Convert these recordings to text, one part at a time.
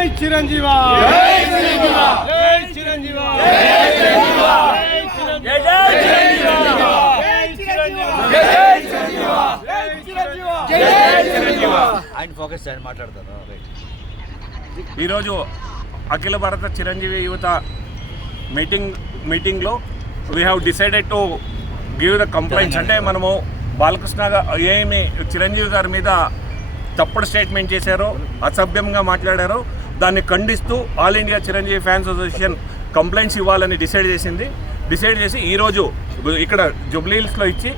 జై చిరంజీవ జై చిరంజీవ జై చిరంజీవ జై చిరంజీవ జై చిరంజీవ జై చిరంజీవ జై చిరంజీవ జై చిరంజీవ జై చిరంజీవ ఆయన ఫోకస్ చేయండి మాట్లాడతారు. ఈరోజు అఖిల భారత చిరంజీవి యువత మీటింగ్లో we have decided to give the complaints. అంటే మనము బాలకృష్ణ ఏమి చిరంజీవి గారి మీద తప్పుడు స్టేట్మెంట్ చేశారో, అసభ్యంగా మాట్లాడారో దాన్ని ఖండిస్తూ all India Chiranjeevi fans association complaints ఇవ్వాలని డిసైడ్ చేసి ఈరోజు ఇక్కడ జూబ్లీ హిల్స్లో ఇచ్చి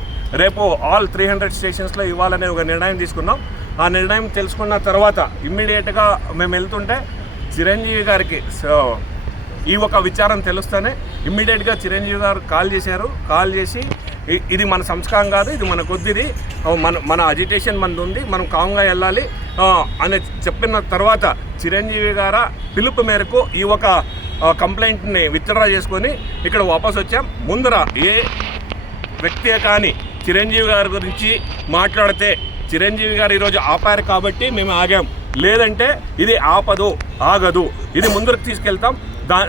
రేపు ఆల్ 300 స్టేషన్స్లో ఇవ్వాలనే ఒక నిర్ణయం తీసుకున్నాం. ఆ నిర్ణయం తెలుసుకున్న తర్వాత ఇమ్మీడియట్గా మేము వెళ్తుంటే చిరంజీవి గారికి ఈ ఒక విచారం తెలుస్తూనే ఇమ్మీడియట్గా చిరంజీవి గారు కాల్ చేసి ఇది మన సంస్కారం కాదు, ఇది మన కొద్దిది, మన అజిటేషన్ మనది ఉంది, మనం కామ్గా వెళ్ళాలి అని చెప్పిన తర్వాత చిరంజీవి గారు పిలుపు మేరకు ఈ ఒక కంప్లైంట్ని విత్డ్రా చేసుకొని ఇక్కడ వాపస్ వచ్చాం. ముందర ఏ వ్యక్తే కానీ చిరంజీవి గారి గురించి మాట్లాడితే చిరంజీవి గారు ఈరోజు ఆపారు కాబట్టి మేము ఆగాం, లేదంటే ఇది ఆగదు, ఇది ముందుకు తీసుకెళ్తాం.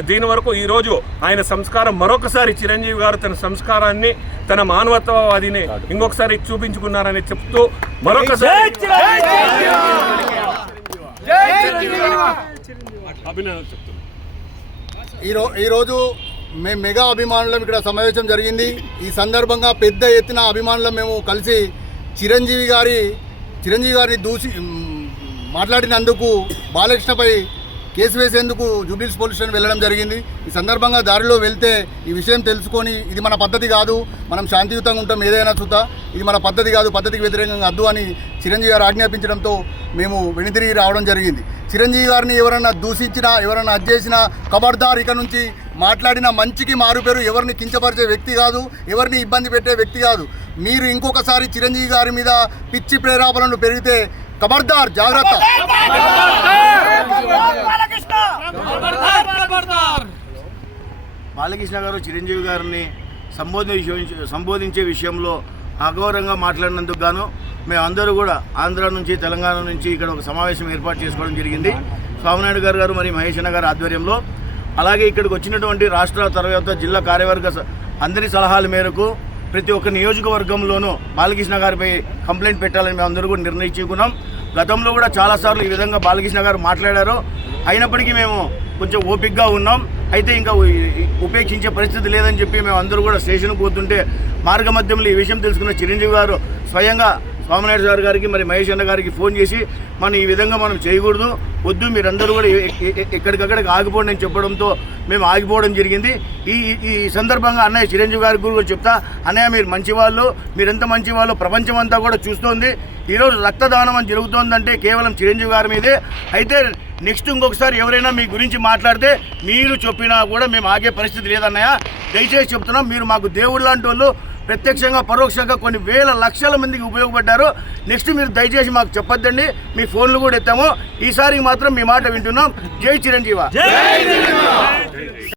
దీని వరకు ఈరోజు ఆయన సంస్కారం మరొకసారి చిరంజీవి గారు తన సంస్కారాన్ని, తన మానవతావాదిని ఇంకొకసారి చూపించుకున్నారని చెప్తూ మరొకసారి అభినందనలు చెప్తున్నాం. ఈరోజు మేము మెగా అభిమానులం ఇక్కడ సమావేశం జరిగింది. ఈ సందర్భంగా పెద్ద ఎత్తున అభిమానులం మేము కలిసి చిరంజీవి గారిని దూసి మాట్లాడినందుకు బాలకృష్ణపై కేసు వేసేందుకు జూబ్లీ హిల్స్ పోలీస్ స్టేషన్ వెళ్ళడం జరిగింది. ఈ సందర్భంగా దారిలో వెళ్తే ఈ విషయం తెలుసుకొని ఇది మన పద్ధతి కాదు, మనం శాంతియుతంగా ఉంటాం, ఏదైనా చూద్దా, ఇది మన పద్ధతి కాదు, పద్ధతికి వ్యతిరేకంగా వద్దు అని చిరంజీవి గారు ఆజ్ఞాపించడంతో మేము వెనుతిరిగి రావడం జరిగింది. చిరంజీవి గారిని ఎవరన్నా దూషించినా, ఎవరన్నా అజ్జేసినా ఖబర్దార్, ఇక నుంచి మాట్లాడిన మంచికి మారుపేరు, ఎవరిని కించపరిచే వ్యక్తి కాదు, ఎవరిని ఇబ్బంది పెట్టే వ్యక్తి కాదు. మీరు ఇంకొకసారి చిరంజీవి గారి మీద పిచ్చి ప్రేరేపణలు పెరిగితే ఖబర్దార్, జాగ్రత్త. బాలకృష్ణ గారు చిరంజీవి గారిని సంబోధించే విషయంలో అగౌరవంగా మాట్లాడినందుకు గాను మేమందరూ కూడా ఆంధ్ర నుంచి, తెలంగాణ నుంచి ఇక్కడ ఒక సమావేశం ఏర్పాటు చేసుకోవడం జరిగింది. స్వామినాయుడు గారు మరియు మహేష్ అన్న గారి ఆధ్వర్యంలో. అలాగే ఇక్కడికి వచ్చినటువంటి రాష్ట్ర తర్వాత జిల్లా కార్యవర్గ అందరి సలహాల మేరకు ప్రతి ఒక్క నియోజకవర్గంలోనూ బాలకృష్ణ గారిపై కంప్లైంట్ పెట్టాలని మేము అందరూ కూడా నిర్ణయించుకున్నాం. గతంలో కూడా చాలాసార్లు ఈ విధంగా బాలకృష్ణ గారు మాట్లాడారు. అయినప్పటికీ మేము కొంచెం ఓపికగా ఉన్నాం. అయితే ఇంకా ఉపేక్షించే పరిస్థితి లేదని చెప్పి మేము అందరూ కూడా స్టేషన్కి పోతుంటే మార్గ మధ్యంలో ఈ విషయం తెలుసుకున్న చిరంజీవి గారు స్వయంగా స్వామినాయుడు గారికి మరి మహేష్ అన్న గారికి ఫోన్ చేసి మనం ఈ విధంగా మనం చేయకూడదు, వద్దు, మీరందరూ కూడా ఎక్కడికక్కడికి ఆగిపోండి అని చెప్పడంతో మేము ఆగిపోవడం జరిగింది. ఈ సందర్భంగా అన్నయ్య చిరంజీవి గారి గురించి చెప్తా, అన్నయ్య మీరు మంచివాళ్ళు, మీరెంత మంచివాళ్ళు ప్రపంచం అంతా కూడా చూస్తోంది. ఈరోజు రక్తదానం అని జరుగుతోందంటే కేవలం చిరంజీవి గారి మీదే. అయితే నెక్స్ట్ ఇంకొకసారి ఎవరైనా మీ గురించి మాట్లాడితే మీరు చెప్పినా కూడా మేము ఆగే పరిస్థితి లేదన్నయ్య, దయచేసి చెప్తున్నాం. మీరు మాకు దేవుడు లాంటి వాళ్ళు, ప్రత్యక్షంగా పరోక్షంగా కొన్ని వేల లక్షల మందికి ఉపయోగపడ్డారు. నెక్స్ట్ మీరు దయచేసి మాకు చెప్పొద్దండి, మీ ఫోన్లు కూడా ఎత్తాము. ఈసారి మాత్రం మీ మాట వింటున్నాం. జై చిరంజీవ.